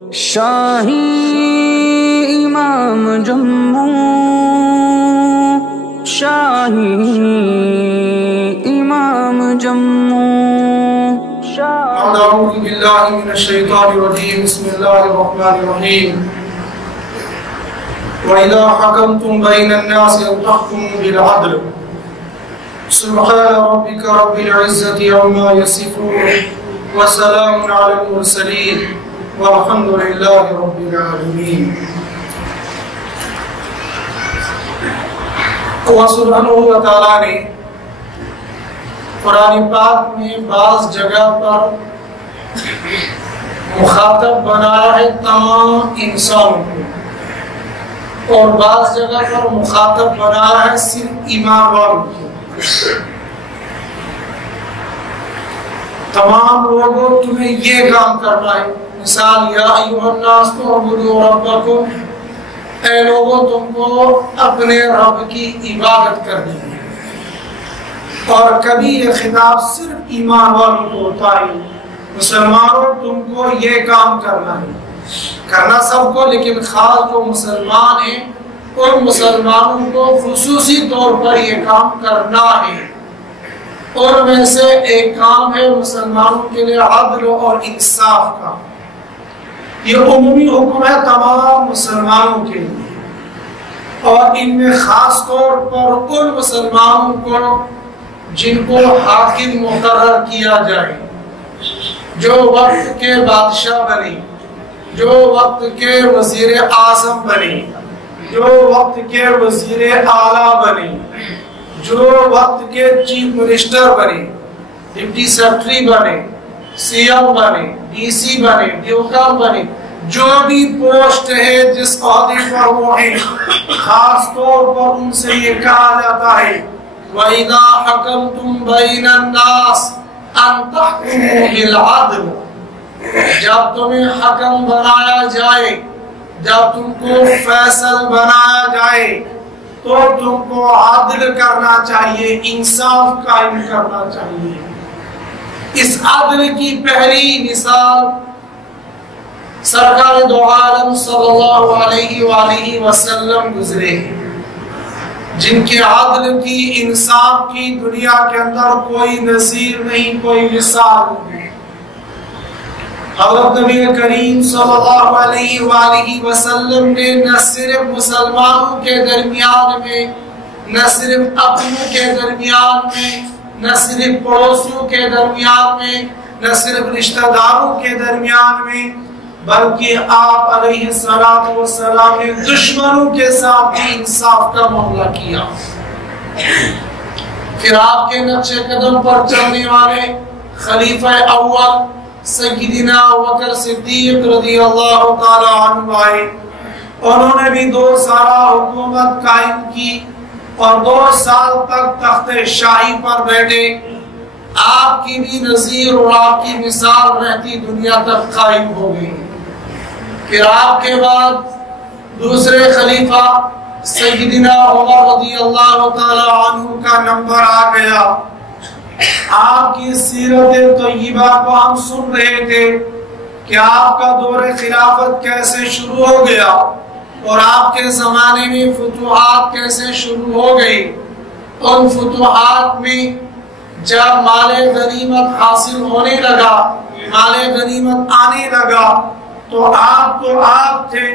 شاہی امام جموں، شاہی امام جموں، اعوذ باللہ من الشیطان الرجیم، بسم اللہ الرحمن الرحیم۔ وَإِذَا حَكَمْتُمْ بَيْنَ النَّاسِ أَن تَحْكُمُوا بِالْعَدْلِ سُبْحَانَ رَبِّكَ رَبِّ الْعِزَّةِ عَمَّا يَصِفُونَ وَسَلَامٌ عَلَى الْمُرْسَلِينَ والحمد للہ رب العالمین۔ اللہ سبحانہ و تعالیٰ نے قرآن پاک میں بعض جگہ پر مخاطب بنایا ہے تمام انسانوں کو، اور بعض جگہ پر مخاطب بنایا ہے صرف ایمان والوں کو۔ تمام لوگوں تمہیں یہ کام کرنا ہے، مثال یا ایھا الناس اعبدوا ربکم، اے لوگوں تم کو اپنے رب کی عبادت کرنی ہے۔ اور کبھی یہ خطاب صرف ایمان والوں کو ہوتا ہے، مسلمانوں تم کو یہ کام کرنا ہے، کرنا سب کو لیکن خاص جو مسلمان ہیں ان مسلمانوں کو خصوصی طور پر یہ کام کرنا ہے۔ اور میں سے ایک کام ہے مسلمانوں کے لیے عدل اور انصاف کا۔ یہ عمومی حکم ہے تمام مسلمانوں کے لیے، اور ان میں خاص طور پر ان مسلمانوں کو جن کو حاکم مقرر کیا جائے، جو وقت کے بادشاہ بنے، جو وقت کے وزیر اعظم بنے، جو وقت کے وزیر اعلیٰ بنے، جو وقت کے چیف منسٹر بنے، ڈپٹی سیکرٹری بنے، سی ایم بنے، ڈی سی بنے، ڈیوکم بنے، جو بھی پوسٹ ہے جس عہدے پر وہ ہے، خاص طور پر ان سے یہ کہا جاتا ہے وَإِذَا حَكَمْتُمْ بَيْنَ النَّاسِ أَن تَحْكُمُوا بِالْعَدْلِ، جب تمہیں حکم بنایا جائے، جب تم کو فیصل بنایا جائے تو تم کو عدل کرنا چاہیے، انصاف قائم کرنا چاہیے۔ اس عدل کی پہلی مثال سرکار دو عالم صلی اللہ علیہ وآلہ وسلم گزرے ہیں، جن کے عدل کی، انصاف کی دنیا کے اندر کوئی نظیر نہیں، کوئی مثال نہیں۔ حضرت نبی کریم صلی اللہ علیہ وآلہ وسلم نے نہ صرف مسلمانوں کے درمیان میں، نہ صرف اپنوں کے درمیان میں، نہ صرف پڑوسیوں کے درمیان میں، نہ صرف رشتہ داروں کے درمیان میں، بلکہ آپ علیہ السلام نے دشمنوں کے ساتھ بھی انصاف کا معاملہ کیا۔ پھر آپ کے نقش قدم پر چلنے والے خلیفہ اول سیدنا ابوبکر صدیق رضی اللہ تعالی عنہ آئے، انہوں نے بھی 2 سالہ حکومت قائم کی اور 2 سال تک تخت شاہی پر بیٹھے۔ آپ کی بھی نظیر اور آپ کی مثال رہتی دنیا تک قائم ہو گئی۔ پھر آپ کے بعد دوسرے خلیفہ سیدنا عمر رضی اللہ تعالی عنہ کا نمبر آ گیا۔ آپ کی سیرت طیبہ کو ہم سن رہے تھے کہ آپ کا دور خلافت کیسے شروع ہو گیا اور آپ کے زمانے میں فتوحات کیسے شروع ہو گئی۔ ان فتوحات میں جب مال غنیمت حاصل ہونے لگا، مال غنیمت آنے لگا، تو آپ تھے،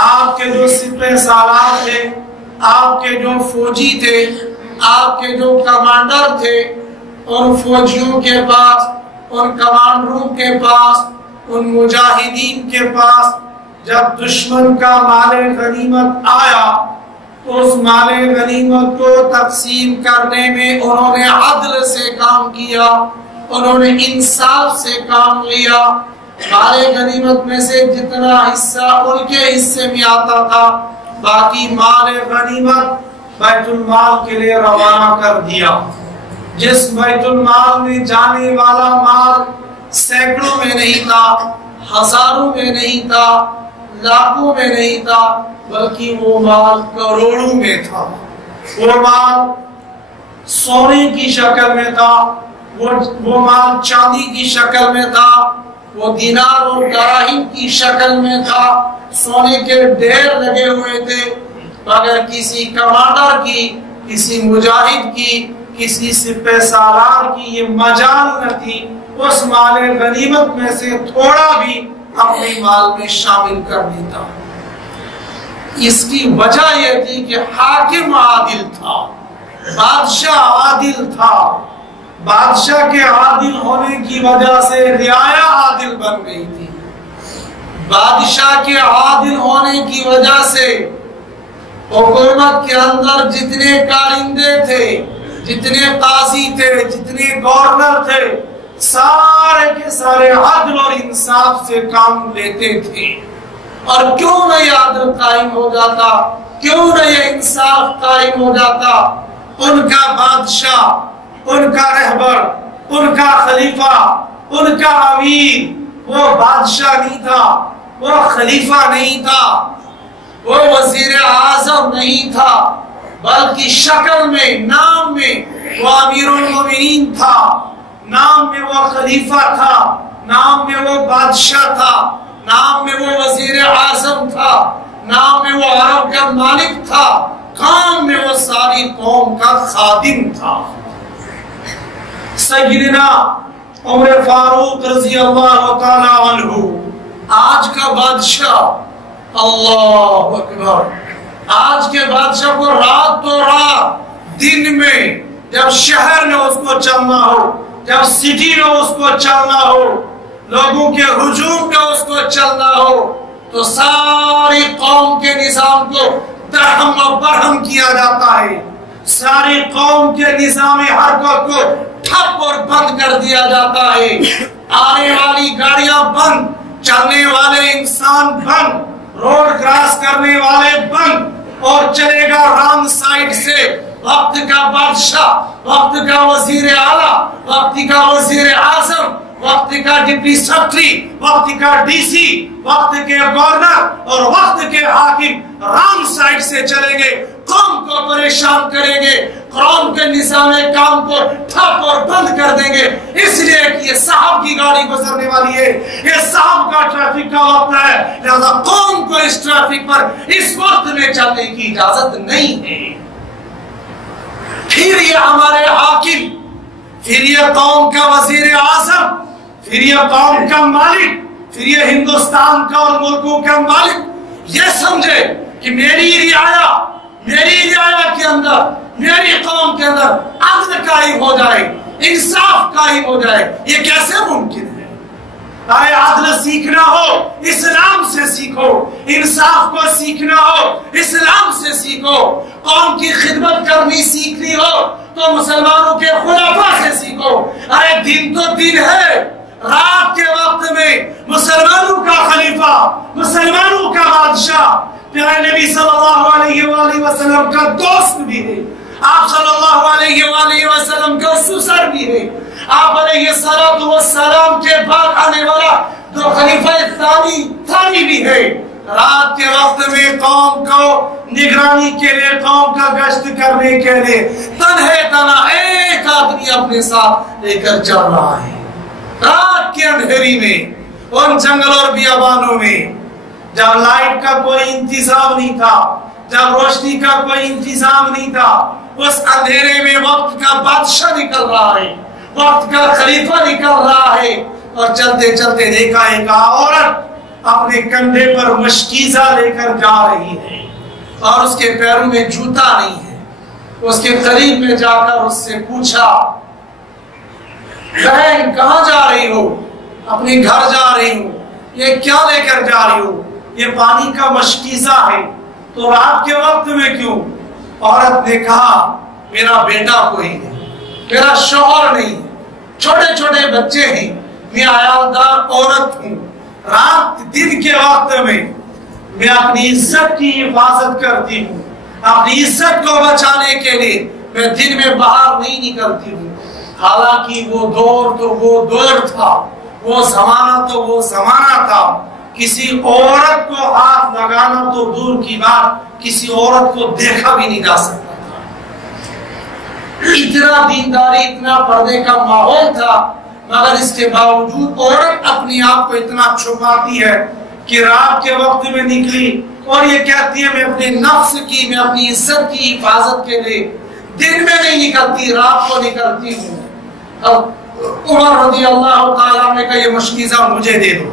آپ کے جو سپہ سالار تھے، آپ کے جو فوجی تھے، آپ کے جو کمانڈر تھے، ان فوجیوں کے پاس، ان کمانڈروں کے پاس، ان مجاہدین کے پاس جب دشمن کا مال غنیمت آیا تو اس مال غنیمت کو تقسیم کرنے میں انہوں نے عدل سے کام کیا، انہوں نے انصاف سے کام لیا۔ مال غنیمت میں سے جتنا حصہ ان کے حصے میں آتا تھا، باقی مال غنیمت بیت المال کے لیے روانہ کر دیا۔ جس بیت المال میں جانے والا مال سینکڑوں میں نہیں تھا، ہزاروں میں نہیں تھا، لاکھوں میں نہیں تھا، بلکہ وہ مال کروڑوں میں تھا۔ وہ مال سونے کی شکل میں تھا، وہ مال چاندی کی شکل میں تھا، وہ دینار اور دراہم کی شکل میں تھا، سونے کے ڈھیر لگے ہوئے تھے، مگر کسی کمانڈر کی، کسی مجاہد کی، کسی سپہ سالار کی یہ مجال نہ تھی اس مال غنیمت میں سے تھوڑا بھی اپنے مال میں شامل کر دیتا۔ اس کی وجہ یہ تھی کہ حاکم عادل تھا، بادشاہ عادل تھا، بادشاہ کے عادل ہونے کی وجہ سے رعایا عادل بن گئی تھی، بادشاہ کے عادل ہونے کی وجہ سے حکومت کے اندر جتنے کارندے تھے، جتنے قاضی تھے، جتنے گورنر تھے، سارے کے سارے عدل اور انصاف سے کام لیتے تھے۔ اور کیوں نہ یہ عدل قائم ہو جاتا، کیوں نہ یہ انصاف قائم ہو جاتا؟ ان کا بادشاہ، ان کا رہبر، ان کا خلیفہ، ان کا امیر وہ بادشاہ نہیں تھا، وہ خلیفہ نہیں تھا، وہ وزیر اعظم نہیں تھا، بلکہ شکل میں، نام میں وہ امیر المومنین تھا، نام میں وہ خلیفہ تھا، نام میں وہ بادشاہ تھا، نام میں وہ وزیر اعظم تھا، نام میں وہ عرب کا مالک تھا، کام میں وہ ساری قوم کا خادم تھا۔ سیدنا عمر فاروق رضی اللہ تعالی عنہ آج کا بادشاہ، اللہ اکبر، آج کے بادشاہ کو رات تو رات دن میں جب شہر میں اس کو چلنا ہو، جب سٹی میں اس کو چلنا ہو، لوگوں کے ہجوم میں اس کو چلنا ہو، تو ساری قوم کے نظام کو درہم و برہم کیا جاتا ہے، ساری قوم کے نظام حرکت کو ٹھپ اور بند کر دیا جاتا ہے، آنے والی گاڑیاں بند، چلنے والے انسان بند، روڈ کراس کرنے والے بند، اور چلے گا رانگ سائیڈ سے وقت کا بادشاہ، وقت کا وزیر اعلیٰ، وقت کا وزیر اعظم، وقت کا ڈپٹی سیکرٹری، وقت کا ڈی سی، وقت کے گورنر اور وقت کے حاکم رانگ سائیڈ سے چلیں گے، قوم کو پریشان کریں گے، قوم کے نظام کام کو ٹھپ اور بند کر دیں گے، اس لیے کہ یہ صاحب کی گاڑی گزرنے والی ہے، یہ صاحب کا ٹریفک کا وقت ہے، لہذا قوم کو اس ٹریفک پر اس وقت میں چلنے کی اجازت نہیں ہے۔ پھر یہ ہمارے حاکم، پھر یہ قوم کا وزیر اعظم، پھر یہ قوم کا مالک، پھر یہ ہندوستان کا اور ملکوں کا مالک یہ سمجھے کہ میری رعایا کے اندر، میری قوم کے اندر عدل قائم ہو جائے، انصاف قائم ہو جائے، یہ کیسے ممکن ہے؟ ارے عدل سیکھنا ہو اسلام سے سیکھو، انصاف کو سیکھنا ہو اسلام سے سیکھو، قوم کی خدمت کرنی سیکھنی ہو تو مسلمانوں کے خلفاء سے سیکھو۔ ارے دن تو دن ہے، رات کے وقت میں مسلمانوں کا خلیفہ، مسلمانوں کا بادشاہ، پیارے نبی صلی اللہ علیہ وآلہ وسلم کا دوست بھی ہے، آپ صلی اللہ علیہ وآلہ وسلم کا سسر بھی ہے، آپ علیہ السلام کے بعد آنے والا جو خلیفہ ثانی بھی ہے۔ رات کے وقت میں قوم کو نگرانی کے لیے، قوم کا گشت کرنے کے لیے تنہے تنہا ایک آدمی اپنے ساتھ لے کر چل رہا ہے، رات کے اندھیری میں، ان جنگل اور بیابانوں میں، جب لائٹ کا کوئی انتظام نہیں تھا، جب روشنی کا کوئی انتظام نہیں تھا، اس اندھیرے میں وقت کا بادشاہ نکل رہا ہے، وقت کا خلیفہ نکل رہا ہے، اور چلتے چلتے دیکھا ایک عورت اپنے کندھے پر مشکیزہ لے کر جا رہی ہے، اور اس کے پیروں میں جوتا نہیں ہے۔ اس کے قریب میں جا کر اس سے پوچھا، بہن کہاں جا رہی ہو؟ اپنے گھر جا رہی ہوں۔ یہ کیا لے کر جا رہی ہو؟ یہ پانی کا مشکیزہ ہے، تو رات کے وقت میں کیوں؟ عورت نے کہا، میرا بیٹا کوئی نہیں، میرا شوہر نہیں ہے، چھوٹے چھوٹے بچے ہیں، میں عیالدار عورت ہوں، رات دن کے وقت میں اپنی عزت کی حفاظت کرتی ہوں، اپنی عزت کو بچانے کے لیے میں دن میں باہر نہیں نکلتی ہوں۔ حالانکہ وہ دور تو وہ دور تھا، وہ زمانہ تو وہ زمانہ تھا، کسی عورت کو ہاتھ لگانا تو دور کی بات، کسی عورت کو دیکھا بھی نہیں جا سکتا تھا۔ اتنا دینداری، اتنا پردے کا ماحول تھا، مگر اس کے باوجود عورت اپنی آپ کو اتنا چھپاتی ہے کہ رات کے وقت میں نکلی اور یہ کہتی ہے میں اپنے نفس کی، میں اپنی عزت کی حفاظت کے لیے دن میں نہیں نکلتی، رات کو نکلتی ہوں۔ اب عمر رضی اللہ تعالیٰ نے کہا یہ مشکیزہ مجھے دے دو،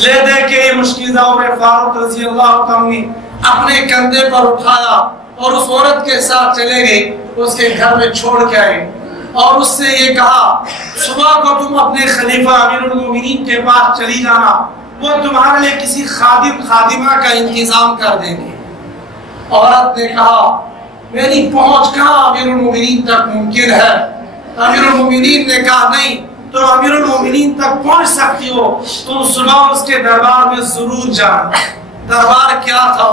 لے دے کے یہ مشکیزہ عمر فاروق رضی اللہ تعالیٰ نے اپنے کندھے پر اٹھایا اور اس عورت کے ساتھ چلے گئے، اس کے گھر میں چھوڑ کے آئے اور اس سے یہ کہا صبح کو تم اپنے خلیفہ امیر المومنین کے پاس چلی جانا، وہ تمہارے لیے کسی خادم خادمہ کا انتظام کر دیں گے۔ عورت نے کہا میری پہنچ کہاں امیر المومنین تک ممکن ہے؟ امیر المومنین نے کہا نہیں، تم امیر المومنین تک پہنچ سکتی ہو، تم صبح اس کے دربار میں ضرور جانا۔ دربار کیا تھا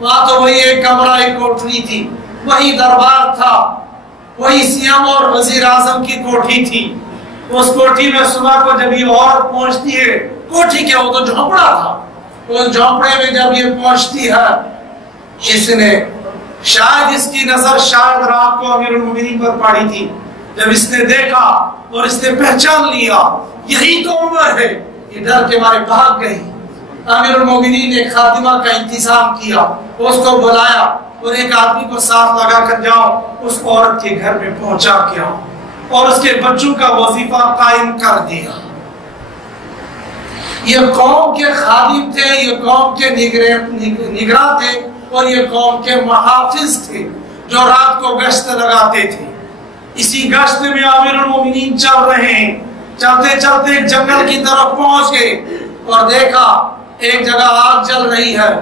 وہاں تو وہی ایک کمرہ ایک کوٹری تھی، وہی دربار تھا، وہی سیام اور وزیر اعظم کی کوٹھی تھی۔ اس کوٹھی میں صبح کو جب یہ عورت پہنچتی ہے، کوٹھی کیا وہ تو جھونپڑا تھا، اس جھونپڑے میں جب یہ پہنچتی ہے، اس نے شاید اس کی نظر شاید رات کو امیر المومنین پر پڑی تھی، جب اس نے دیکھا اور اس نے پہچان لیا یہی تو عمر ہے، یہ ڈر کے مارے بھاگ گئی۔ امیر المومنین نے خادمہ کا انتظام کیا، اس کو بلایا اور ایک آدمی کو ساتھ لگا کر جاؤ اس عورت کے گھر میں پہنچا کے آؤ، اور اس کے بچوں کا وظیفہ قائم کر دیا۔ یہ قوم کے خادم تھے، یہ قوم کے نگراں تھے اور یہ قوم کے محافظ تھے جو رات کو گشت لگاتے تھے۔ اسی گشت میں امیر المومنین چل رہے ہیں، چلتے چلتے ایک جنگل کی طرف پہنچ گئے اور دیکھا ایک جگہ آگ جل رہی ہے،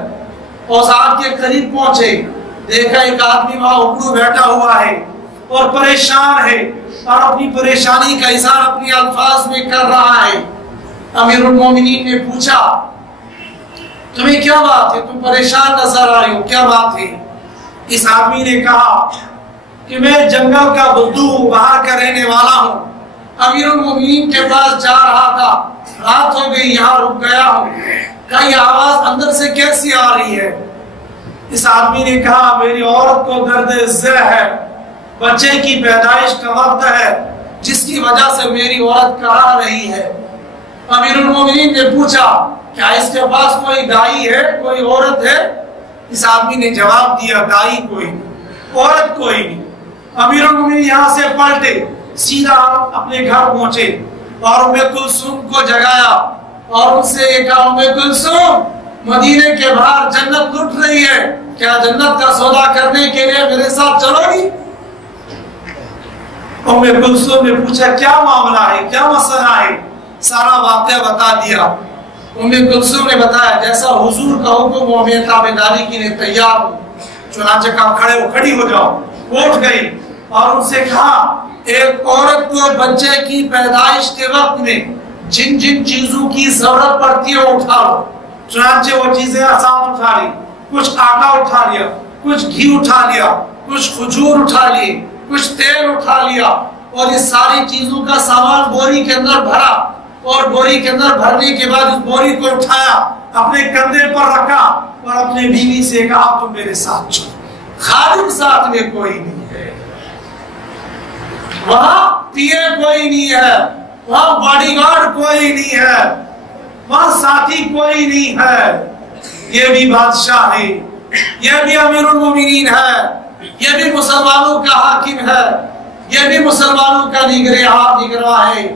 اس آگ کے قریب پہنچے، دیکھا ایک آدمی وہاں اکڑو بیٹھا ہوا ہے اور پریشان ہے اور اپنی پریشانی کا اظہار اپنی الفاظ میں کر رہا ہے۔ امیر المومنین نے پوچھا تمہیں کیا بات ہے، تم پریشان نظر آ رہے ہو، کیا بات ہے؟ اس آدمی نے کہا کہ میں جنگل کا بدو ہوں، باہر کا رہنے والا ہوں، امیر المومنین کے پاس جا رہا تھا، رات ہو گئی یہاں رک گیا ہوں، کہا یہ آواز اندر سے کیسی آ رہی ہے؟ اس آدمی نے کہا میری عورت کو درد زہ ہے، بچے کی پیدائش کا وقت ہے جس کی وجہ سے میری عورت کہا رہی ہے۔ امیر المومنین نے پوچھا کیا اس کے پاس کوئی دائی ہے، کوئی عورت ہے؟ اس آدمی نے جواب دیا دائی کوئی نہیں، عورت کوئی نہیں۔ امیر المومنین یہاں سے پلٹے سیدھا اپنے گھر پہنچے اور ام کلثوم کو جگایا اور ان سے یہ کہا ام کلثوم مدینے کے باہر جنت لٹ رہی ہے، کیا جنت کا سودا کرنے کے لیے میرے ساتھ چلو گی؟ ام کلثوم نے پوچھا کیا معاملہ ہے، کیا مسئلہ ہے؟ سارا واقعہ بتا دیا۔ ام کلثوم نے بتایا جیسا حضور کا حکم ہو میں تابعداری کے لیے تیار ہوں، چنانچہ کہا کھڑے ہو، کھڑی ہو جاؤ۔ اٹھ گئی اور ان سے کہا ایک عورت کو بچے کی پیدائش کے وقت میں جن جن چیزوں کی ضرورت پڑتی ہے اٹھا لو۔ چنانچہ وہ چیزیں آسان اٹھا لی، کچھ آٹا اٹھا لیا، کچھ گھی اٹھا لیا، کچھ کھجور اٹھا لیے، کچھ تیل اٹھا لیا اور یہ ساری چیزوں کا سامان بوری کے اندر بھرا اور بوری کے اندر بھرنے کے بعد اس بوری کو اٹھایا، اپنے کندھے پر رکھا اور اپنے بیوی سے کہا تم میرے ساتھ چلو۔ خادم ساتھ میں کوئی نہیں ہے، وہاں پیے کوئی نہیں ہے، وہاں باڈی گارڈ کوئی نہیں ہے، وہاں ساتھی کوئی نہیں ہے۔ یہ بھی بادشاہ ہے، یہ بھی امیر المومنین ہے، یہ بھی مسلمانوں کا حاکم ہے، یہ بھی مسلمانوں کا نگراں ہے۔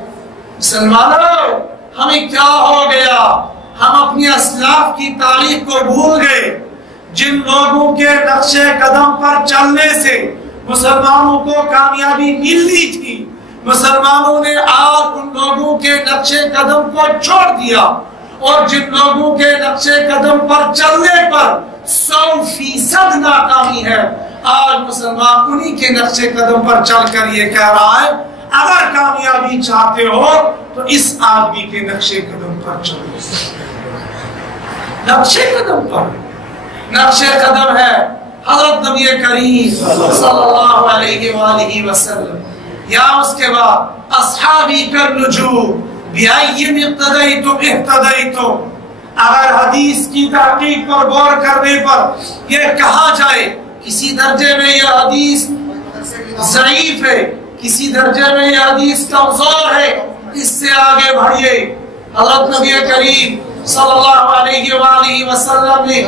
مسلمانوں ہمیں کیا ہو گیا؟ ہم اپنی اسلاف کی تاریخ کو بھول گئے، جن لوگوں کے نقش قدم پر چلنے سے مسلمانوں کو کامیابی ملنی تھی، مسلمانوں نے آج ان لوگوں کے نقش قدم کو چھوڑ دیا، اور جن لوگوں کے نقش قدم پر چلنے پر 100% ناکامی ہے، آج مسلمان انہی کے نقش قدم پر چل کر یہ کہہ رہا ہے اگر کامیابی چاہتے ہو تو اس آدمی کے نقش قدم پر چلو۔ نقش قدم پر، نقش قدم ہے حضرت نبی کریم صلی اللہ علیہ وآلہ وسلم، یا اس کے بعد اصحابی کالنجوم بِأَيِّمْ اِقْتَدَيْتُمْ اِحْتَدَيْتُمْ۔ اگر حدیث کی تحقیق پر غور کرنے پر یہ کہا جائے کسی درجے میں یہ حدیث ضعیف ہے، کسی درجے میں یہ حدیث کمزور ہے، اس سے آگے بڑھیے۔ حضرت نبی کریم صلی اللہ علیہ وآلہ وسلم نے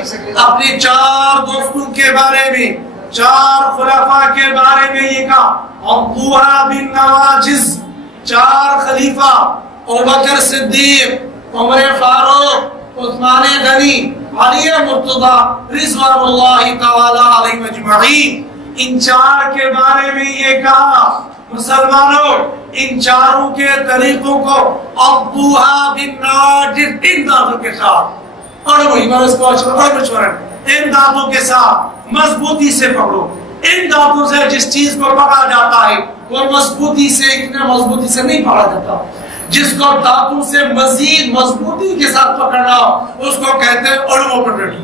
اپنے 4 دوستوں کے بارے میں، 4 خلفاء کے بارے میں یہ کہا، عضوها بالنواجذ، 4 خلیفہ، ابوبکر صدیق، عمر فاروق، عثمان غنی، علی مرتضی رضوان اللہ تعالی علیہ مجمعین، ان 4 کے بارے میں یہ کہا مسلمانوں ان 4 کے طریقوں کو عضوها بالنواجذ، ان دانتوں کے ساتھ، اور وہی مرض کو ان دانتوں کے ساتھ مضبوطی سے پکڑو۔ ان دانتوں سے جس چیز کو پکڑا جاتا ہے وہ مضبوطی سے، اتنے مضبوطی سے نہیں پکڑا جاتا، جس کو دانتوں سے مزید مضبوطی کے ساتھ پکڑنا اس کو کہتے ہیں علم پکڑنا۔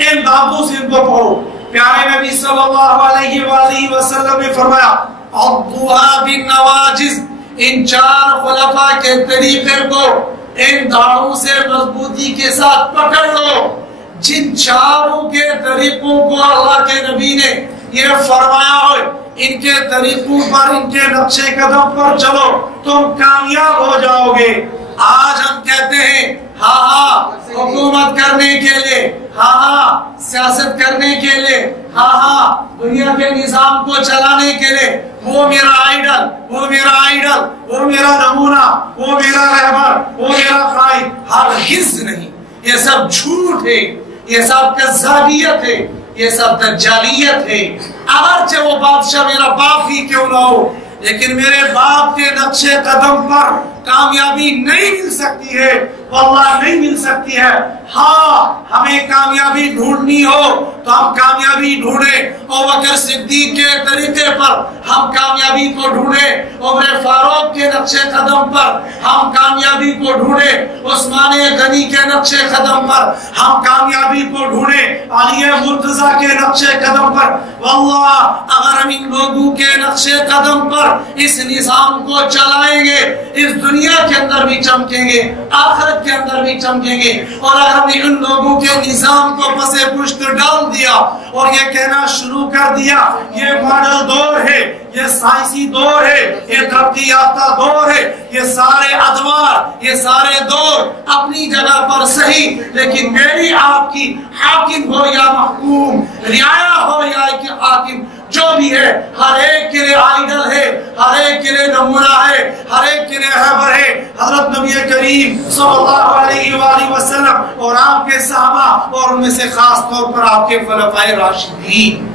ان دانتوں سے ان کو پکڑو۔ پیارے نبی صلی اللہ علیہ وآلہ وسلم نے فرمایا عضوها بالنواجذ، ان 4 خلفاء کے طریقے کو ان داڑھوں سے مضبوطی کے ساتھ پکڑ لو۔ جن 4 کے طریقوں کو اللہ کے نبی نے یہ فرمایا ہو، ان کے طریقوں پر، ان کے نقش قدم پر چلو، تم کامیاب ہو جاؤ گے۔ آج ہم کہتے ہیں ہاں حکومت کرنے کے لیے، ہاں سیاست کرنے کے لیے، ہاں دنیا کے نظام کو چلانے کے لیے وہ میرا آئیڈل، وہ میرا آئیڈل، وہ میرا نمونہ، وہ میرا رہبر، وہ میرا قائد۔ ہرگز نہیں، یہ سب جھوٹ ہے، یہ سب کذابیت ہے، یہ سب دجالیت ہے۔ اگرچہ وہ بادشاہ میرا باپ ہی کیوں نہ ہو، لیکن میرے باپ کے نقش قدم پر کامیابی نہیں مل سکتی ہے، واللہ نہیں مل سکتی ہے۔ ہاں ہمیں کامیابی ڈھونڈنی ہو تو ہم کامیابی ڈھونڈیں ابوبکر صدیق کے طریقے پر، ہم کامیابی کو ڈھونڈیں عمر فاروق کے نقش قدم پر، ہم کامیابی کو ڈھونڈیں عثمان غنی کے نقش قدم پر، ہم کامیابی کو ڈھونڈیں علی مرتضی کے نقش قدم پر۔ واللہ اگر ہم ان لوگوں کے نقش قدم پر اس نظام کو چلائیں گے، اس دنیا کے اندر بھی چمکیں گے، آخرت کے اندر بھی چمکیں گے۔ اور اگر ہم نے ان لوگوں کے نظام کو پسے پشت ڈال دیا اور یہ کہنا شروع کر دیا یہ ماڈل دور ہے، یہ سائنسی دور ہے، یہ ترقی یافتہ دور ہے، یہ سارے ادوار، یہ سارے دور اپنی جگہ پر صحیح، لیکن میری آپ کی حاکم ہو یا محکوم، رعایا ہو یا حاکم، جو بھی ہے ہر ایک کے لیے آئیڈل ہے، ہر ایک کے لیے نمونہ ہے، ہر ایک کے لیے رہبر ہے۔ حضرت نبی کریم صلی اللہ علیہ وآلہ وسلم اور آپ کے صحابہ، اور ان میں سے خاص طور پر آپ کے خلفاء راشدین،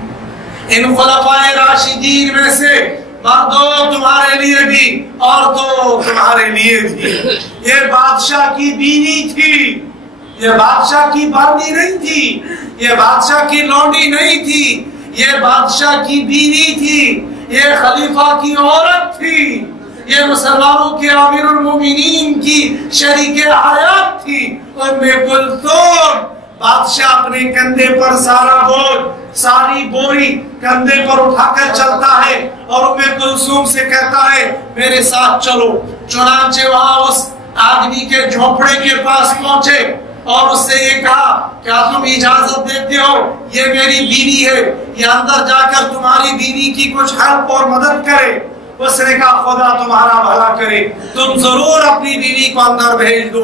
ان خلفاء راشدین میں سے مردوں تمہارے لیے بھی، عورتوں تمہارے لیے بھی، یہ بادشاہ کی بیوی تھی، یہ بادشاہ کی باندی نہیں تھی، یہ بادشاہ کی لونڈی نہیں تھی، یہ بادشاہ کی بیوی تھی، یہ خلیفہ کی عورت تھی، یہ مسلمانوں کے امیر المومنین کی شریک حیات تھی۔ ام کلثوم، بادشاہ اپنے کندھے پر سارا بوجھ، ساری بوری کندھے پر اٹھا کر چلتا ہے اور ام کلثوم سے کہتا ہے میرے ساتھ چلو۔ چنانچہ وہاں اس آدمی کے جھونپڑے کے پاس پہنچے اور اس سے یہ کہا کیا تم اجازت دیتے ہو، یہ میری بیوی ہے، یہ اندر جا کر تمہاری بیوی کی کچھ ہیلپ اور مدد کرے۔ اس نے کہا خدا تمہارا بھلا کرے، تم ضرور اپنی بیوی کو اندر بھیج دو۔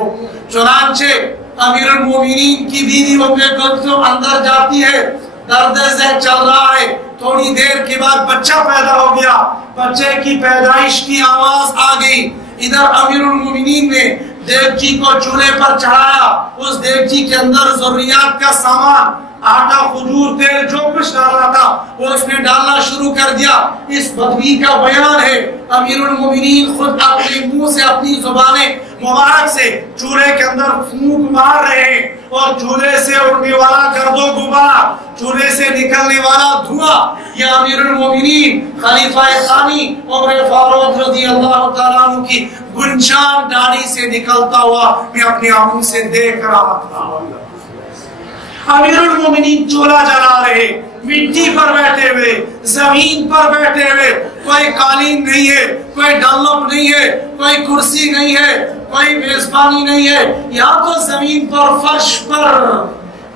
چنانچہ امیر المومنین کی بیوی ام کلثوم اندر جاتی ہے، درد ذہن چل رہا ہے، تھوڑی دیر کے بعد بچہ پیدا ہو گیا، بچے کی پیدائش کی آواز آ گئی۔ ادھر امیر المومنین نے دیگچی کو چولہے پر چڑھایا، اس دیگچی کے اندر ضروریات کا سامان، آٹا، کھجور، تیل، جو کچھ ڈالنا تھا وہ اس نے ڈالنا شروع کر دیا۔ اس بدوی کا بیان ہے امیر المومنین خود اپنے منہ سے، اپنی زبان مبارک سے چولہے کے اندر پھونک مار رہے ہیں، اور چولہے سے اڑنے والا گرد و غبار، چولہے سے نکلنے والا دھواں، یہ امیر المومنین خلیفہ ثانی عمر فاروق رضی اللہ تعالیٰ عنہ کی گنجان داڑھی سے نکلتا ہوا میں اپنی آنکھوں سے دیکھ رہا تھا۔ امیر المومنین چولہا جلا رہے، مٹی پر بیٹھے ہوئے، زمین پر بیٹھے ہوئے، کوئی قالین نہیں ہے، کوئی ڈنلپ نہیں ہے، کوئی کرسی نہیں ہے، کوئی میزبانی نہیں ہے، یہاں تو زمین پر، فرش پر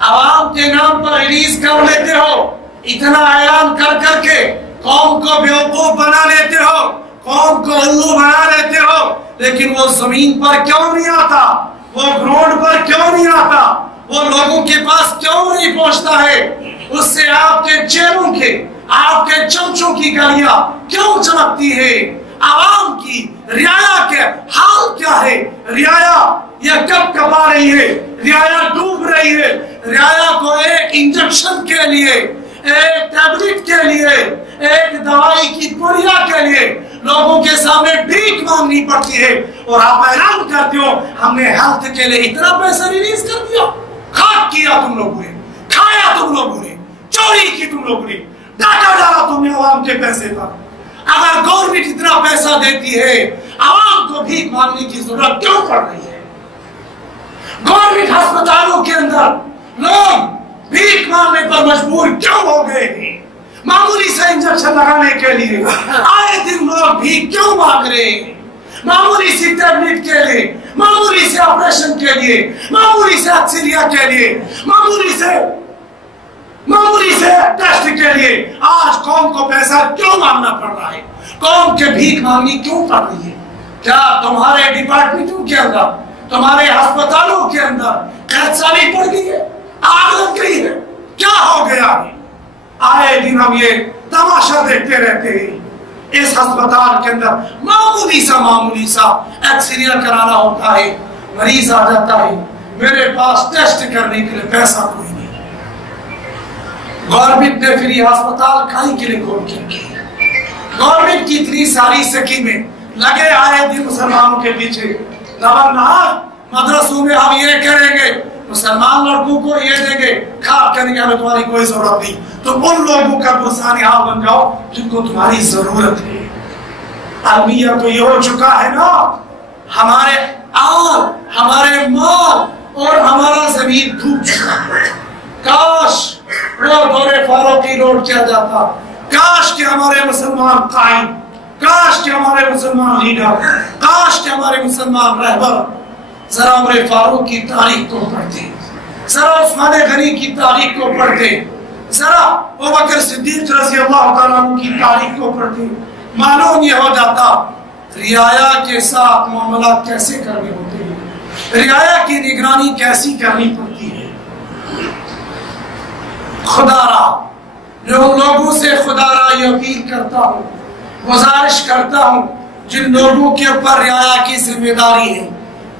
عوام کے نام پر ریلیز کر لیتے ہو, اتنا اعلان کر کر کے قوم کو بیوقوف بنا لیتے ہو, قوم کو الو بنا لیتے ہو, لیکن وہ زمین پر کیوں نہیں آتا, وہ گراؤنڈ پر کیوں نہیں آتا, وہ لوگوں کے پاس کیوں نہیں پہنچتا ہے؟ اس سے آپ کے چہروں کے, آپ کے چمچوں کی گلیاں کیوں چمکتی ہے؟ عوام کی رعایا کے حال کیا ہے؟ رعایا یہ کب کبا رہی ہے, رعایا ڈوب رہی ہے. رعایا کو ایک انجیکشن کے لیے, ایک ٹیبلٹ کے لیے, ایک دوائی کی پڑیا کے لیے لوگوں کے سامنے بھیک مانگنی پڑتی ہے, اور آپ اعلان کرتے ہو ہم نے ہیلتھ کے لیے اتنا پیسہ ریلیز کر دیا. خاک کیا تم لوگوں نے, کھایا تم لوگوں نے, چوری کی تم لوگوں نے, ڈاٹا ڈالا تم نے عوام کے پیسے پر. اگر گورنمنٹ اتنا پیسہ دیتی ہے, عوام کو بھیک مانگنے کی ضرورت کیوں پڑ رہی ہے؟ گورنمنٹ ہسپتالوں کے اندر لوگ بھیک مانگنے پر مجبور کیوں ہو گئے ہیں؟ معمولی سے انجیکشن لگانے کے لیے آئے دن لوگ بھیک کیوں مانگ رہے ہیں؟ معمولی سی ٹیبلٹ کے لیے, معمولی سے آپریشن کے لیے, معمولی سے اکثریہ کے لیے, معمولی سے ٹیسٹ کے لیے آج قوم کو پیسہ کیوں مانگنا پڑ رہا ہے؟ قوم کے بھیک مانگنی کیوں پڑ رہی ہے؟ کیا تمہارے ڈپارٹمنٹوں کے اندر, تمہارے ہسپتالوں کے اندر قید سالی پڑ گئی ہے, آگ لگ گئی ہے, کیا ہو گیا ہے؟ آئے دن ہم یہ تماشا دیکھتے رہتے ہیں. اس ہسپتال کے اندر معمولی سا ایکسرے کرانا ہوتا ہے, مریض آ جاتا ہے, میرے پاس ٹیسٹ کرنے کے لیے پیسہ کوئی نہیں. گورنمنٹ نے فری ہسپتال کائی کے لیے کھول کے رکھی. گورنمنٹ کی اتنی ساری سکیمیں لگے آئے دن مسلمانوں کے پیچھے. مدرسوں میں ہم یہ کریں گے, مسلمان لڑکوں کو یہ دیں گے, کھا کریں گے, ہمیں تمہاری کوئی ضرورت نہیں. تم ان لوگوں کا برسانیہ بن جاؤ جن کو تمہاری ضرورت ہے. المیہ تو یہ ہو چکا ہے نا, ہمارے آل, ہمارے مال اور ہمارا زمین ڈوب چکا ہے. کاش وہ دور فاروقی لوٹ کیا جاتا, کاش کہ ہمارے مسلمان قائم, کاش کہ ہمارے مسلمان لیڈر, کاش کہ ہمارے مسلمان رہبر ذرا عمر فاروق کی تاریخ کو پڑھتے, ذرا عثمان غنی کی تاریخ کو پڑھتے, ذرا ابوبکر صدیق رضی اللہ تعالیٰ عنہ کی تاریخ کو پڑھتے, معلوم یہ ہو جاتا رعایا کے ساتھ معاملات کیسے کرنے ہوتے ہیں, رعایا کی نگرانی کیسی کرنی پڑتی ہے. خدا را لوگوں سے خدا را یہ اپیل کرتا ہوں, گزارش کرتا ہوں, جن لوگوں کے اوپر رعایا کی ذمہ داری ہے.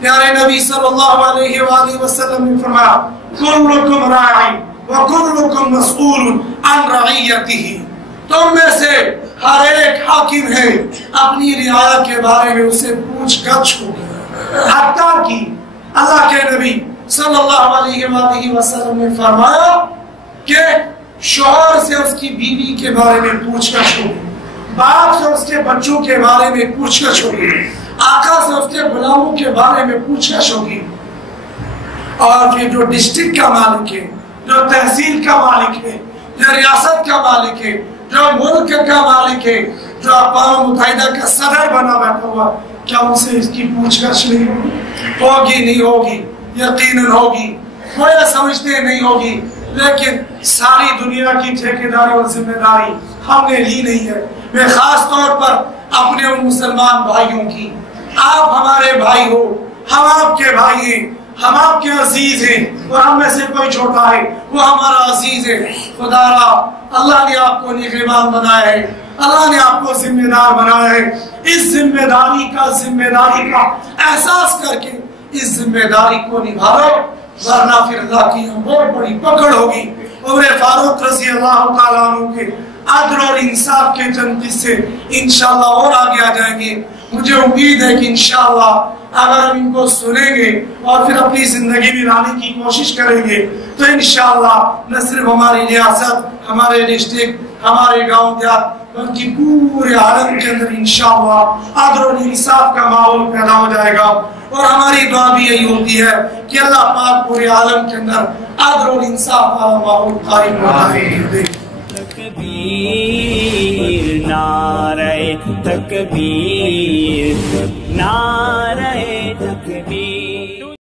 پیارے نبی صلی اللہ علیہ وآلہ وسلم نے فرمایا کلکم راعی وکلکم مسئول عن رعیتہ, تم میں سے ہر ایک حاکم ہے, اپنی رعایا کے بارے میں اسے پوچھ گچھ ہوگی. حتیٰ کہ اللہ کے نبی صلی اللہ علیہ وآلہ وسلم نے فرمایا کہ شوہر سے اس کی بیوی کے بارے میں پوچھ گچھ ہوگی, باپ سے اس کے بچوں کے بارے میں پوچھ گچھ ہوگی, آقا سے اس کے غلاموں کے بارے میں پوچھ گچھ ہوگی, اور پھر جو ڈسٹرکٹ کا مالک ہے, جو تحصیل کا مالک ہے, جو ریاست کا مالک ہے, جو ملک کا مالک ہے, جو اقوام متحدہ کا صدر بنا بیٹھا ہوا, کیا ان سے اس کی پوچھ گچھ نہیں ہوگی؟ ہوگی نہیں ہوگی, یقیناً ہوگی, کوئی سمجھتے نہیں ہوگی, لیکن ساری دنیا کی ٹھیکیداری اور ذمہ داری ہم نے لی نہیں ہے. میں خاص طور پر اپنے ان مسلمان بھائیوں کی, آپ ہمارے بھائی ہو, ہم آپ کے بھائی ہیں, ہم آپ کے عزیز ہیں, اور ہم میں سے کوئی چھوٹا ہے وہ ہمارا عزیز ہے. خدا را اللہ نے آپ کو نگہبان بنایا ہے, اللہ نے آپ کو ذمہ دار بنایا ہے. اس ذمہ داری کا احساس کر کے اس ذمہ داری کو نبھاؤ, ورنہ پھر اللہ کی بہت بڑی پکڑ ہوگی. عمر فاروق رضی اللہ تعالیٰ عنہ کے عدل اور انصاف کے چند قصے انشاءاللہ اور آگے آ جائیں گے. مجھے امید ہے کہ انشاءاللہ اگر ہم ان کو سنیں گے اور پھر اپنی زندگی میں لانے کی کوشش کریں گے تو انشاءاللہ نہ صرف ہماری ریاست, ہمارے ڈسٹرکٹ, ہمارے گاؤں دیہات, بلکہ پورے عالم کے اندر انشاءاللہ عدل اور انصاف کا ماحول پیدا ہو جائے گا. اور ہماری دعا بھی یہی ہوتی ہے کہ اللہ پاک پورے عالم کے اندر عدل اور انصاف کا ماحول قائم فرمائے. تکبیر نعرہ تکبیر, نعرہ تکبیر.